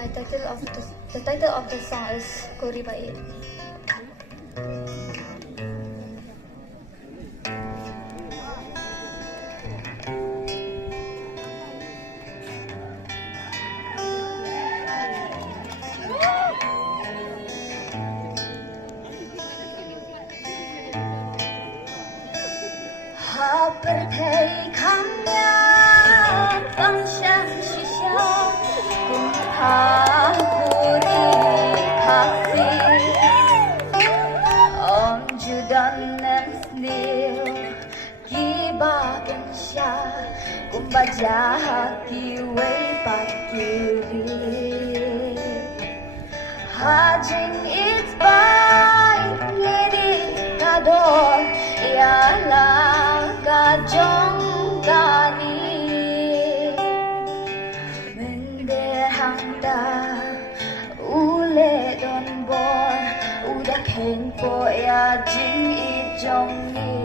the title of the song is Kori Baik. Baca hati wei pakiri hajing it's by ngiri kadon ialah kajong kani menderhang da ule don bor udah keng po ya jing it jong ni